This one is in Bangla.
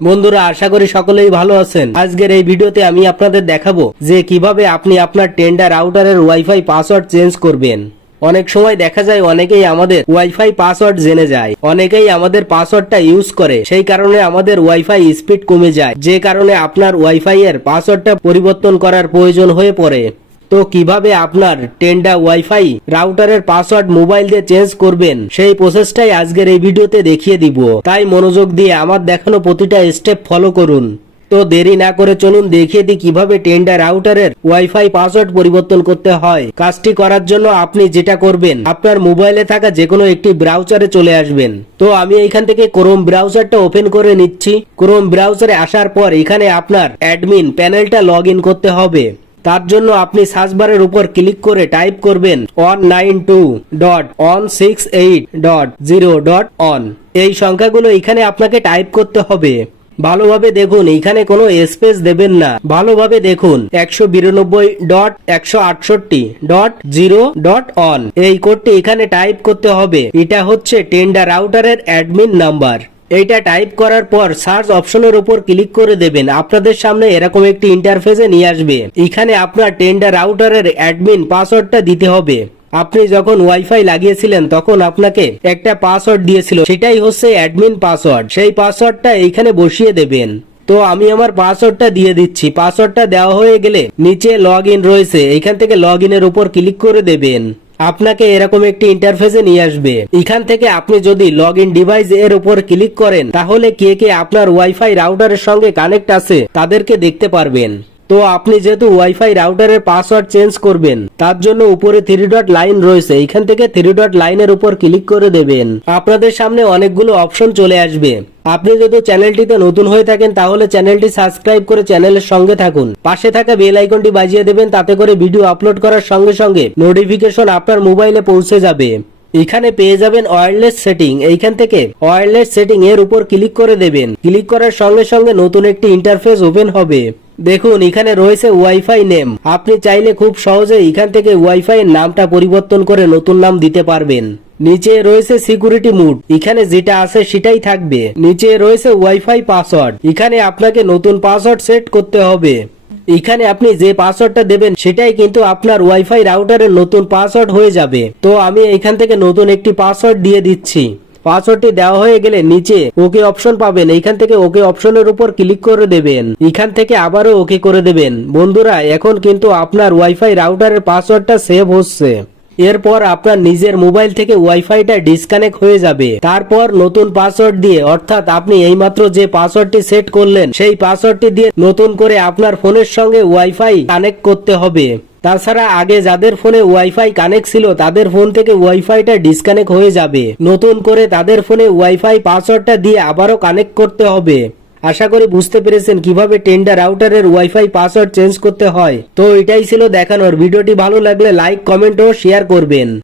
বন্ধুরা, আশা করি সকলেই ভালো আছেন। আজকের এই ভিডিওতে আমি আপনাদের দেখাবো যে কিভাবে আপনি আপনার টেন্ডা রাউটারের ওয়াইফাই পাসওয়ার্ড চেঞ্জ করবেন। অনেক সময় দেখা যায় অনেকেই আমাদের ওয়াইফাই পাসওয়ার্ড জেনে যায়, অনেকেই আমাদের পাসওয়ার্ডটা ইউজ করে, সেই কারণে আমাদের ওয়াইফাই স্পিড কমে যায়, যে কারণে আপনার ওয়াইফাই এর পাসওয়ার্ডটা পরিবর্তন করার প্রয়োজন হয়ে পড়ে। তো কিভাবে আপনার টেন্ডা ওয়াইফাই রাউটারের পাসওয়ার্ড মোবাইল দিয়ে চেঞ্জ করবেন সেই প্রসেসটাই আজকের এই ভিডিওতে দেখিয়ে দিব। তাই মনোযোগ দিয়ে আমার দেখানো প্রতিটা স্টেপ ফলো করুন। তো দেরি না করে চলুন দেখিয়ে দিই কিভাবে টেন্ডা রাউটারের ওয়াইফাই পাসওয়ার্ড পরিবর্তন করতে হয়। কাজটি করার জন্য আপনি যেটা করবেন, আপনার মোবাইলে থাকা যে কোনো একটি ব্রাউজারে চলে আসবেন। তো আমি এইখান থেকে ক্রোম ব্রাউজারটা ওপেন করে নিচ্ছি। ক্রোম ব্রাউজারে আসার পর এখানে আপনার অ্যাডমিন প্যানেলটা লগ ইন করতে হবে। তার জন্য আপনি সার্চ বারের উপর ক্লিক করে টাইপ করবেন 192.168.0.1। এই সংখ্যাগুলো এখানে আপনাকে টাইপ করতে হবে। ভালোভাবে দেখুন, এখানে কোনো স্পেস দেবেন না। ভালোভাবে দেখুন 192.168.0.1 এই কোডটি এখানে টাইপ করতে হবে। এটা হচ্ছে টেন্ডা রাউটারের অ্যাডমিন নাম্বার। এইটা টাইপ করার পর সার্চ অপশনের উপর ক্লিক করে দেবেন। আপনাদের সামনে এরকম একটি ইন্টারফেসে নিয়ে আসবে। এখানে আপনার টেন্ডা রাউটারের অ্যাডমিন পাসওয়ার্ডটা দিতে হবে। আপনি যখন ওয়াইফাই লাগিয়েছিলেন তখন আপনাকে একটা পাসওয়ার্ড দিয়েছিল, সেটাই হচ্ছে অ্যাডমিন পাসওয়ার্ড। সেই পাসওয়ার্ডটা এইখানে বসিয়ে দেবেন। তো আমি আমার পাসওয়ার্ডটা দিয়ে দিচ্ছি। পাসওয়ার্ডটা দেওয়া হয়ে গেলে নিচে লগ ইন রয়েছে, এইখান থেকে লগ ইনের উপর ক্লিক করে দেবেন। আপনাকে এরকম একটি ইন্টারফেসে নিয়ে আসবে। এখান থেকে আপনি যদি লগ ইন ডিভাইস এর উপর ক্লিক করেন তাহলে কে কে আপনার ওয়াইফাই রাউটারের সঙ্গে কানেক্ট আছে তাদেরকে দেখতে পারবেন। তো আপনি যেহেতু ওয়াইফাই রাউটারের পাসওয়ার্ড চেঞ্জ করবেন, তার জন্য উপরে 3 ডট লাইন রয়েছে, এখান থেকে 3 ডট লাইনের উপর ক্লিক করে দেবেন। আপনাদের সামনে অনেকগুলো অপশন চলে আসবে। আপনি যদি চ্যানেলটিতে নতুন হয়ে থাকেন তাহলে চ্যানেলটি সাবস্ক্রাইব করে চ্যানেলের সঙ্গে থাকুন। পাশে থাকা বেল আইকনটি বাজিয়ে দেবেন, তাতে করে ভিডিও আপলোড করার সঙ্গে সঙ্গে নোটিফিকেশন আপনার মোবাইলে পৌঁছে যাবে। এখানে পেয়ে যাবেন ওয়্যারলেস সেটিং। এইখান থেকে ওয়্যারলেস সেটিং এর উপর ক্লিক করে দেবেন। ক্লিক করার সঙ্গে সঙ্গে নতুন একটি ইন্টারফেস ওপেন হবে। দেখুন এখানে রয়েছে ওয়াইফাই নেম। আপনি চাইলে খুব সহজে এখান থেকে ওয়াইফাই এর নামটা পরিবর্তন করে নতুন নাম দিতে পারবেন। নিচে রয়েছে সিকিউরিটি মোড, এখানে যেটা আছে সেটাই থাকবে। নিচে রয়েছে ওয়াইফাই পাসওয়ার্ড, এখানে আপনাকে নতুন পাসওয়ার্ড সেট করতে হবে। এখানে আপনি যে পাসওয়ার্ডটা দেবেন সেটাই কিন্তু আপনার ওয়াইফাই রাউটারের নতুন পাসওয়ার্ড হয়ে যাবে। তো আমি এখান থেকে নতুন একটি পাসওয়ার্ড দিয়ে দিচ্ছি। পাসওয়ার্ডটি দেওয়া হয়ে গেলে নিচে ওকে অপশন পাবেন, এইখান থেকে ওকে অপশনের উপর ক্লিক করে দেবেন। এখান থেকে আবারও ওকে করে দেবেন। বন্ধুরা, এখন কিন্তু আপনার ওয়াইফাই রাউটারের পাসওয়ার্ডটা সেভ হচ্ছে। এরপর আপনার নিজের মোবাইল থেকে ওয়াইফাইটা ডিসকানেক্ট হয়ে যাবে। তারপর নতুন পাসওয়ার্ড দিয়ে, অর্থাৎ আপনি এইমাত্র যে পাসওয়ার্ডটি সেট করলেন সেই পাসওয়ার্ডটি দিয়ে নতুন করে আপনার ফোনের সঙ্গে ওয়াইফাই কানেক্ট করতে হবে। তাছাড়া আগে যাদের ফোনে ওয়াইফাই কানেক্ট ছিল তাদের ফোন থেকে ওয়াইফাইটা ডিসকানেক্ট হয়ে যাবে। নতুন করে তাদের ফোনে ওয়াইফাই পাসওয়ার্ডটা দিয়ে আবারও কানেক্ট করতে হবে। আশা করি বুঝতে পেরেছেন কিভাবে টেন্ডা রাউটারের ওয়াইফাই পাসওয়ার্ড চেঞ্জ করতে হয়। তো এটাই ছিল দেখানোর। ভিডিওটি ভালো লাগলে লাইক, কমেন্ট ও শেয়ার করবেন।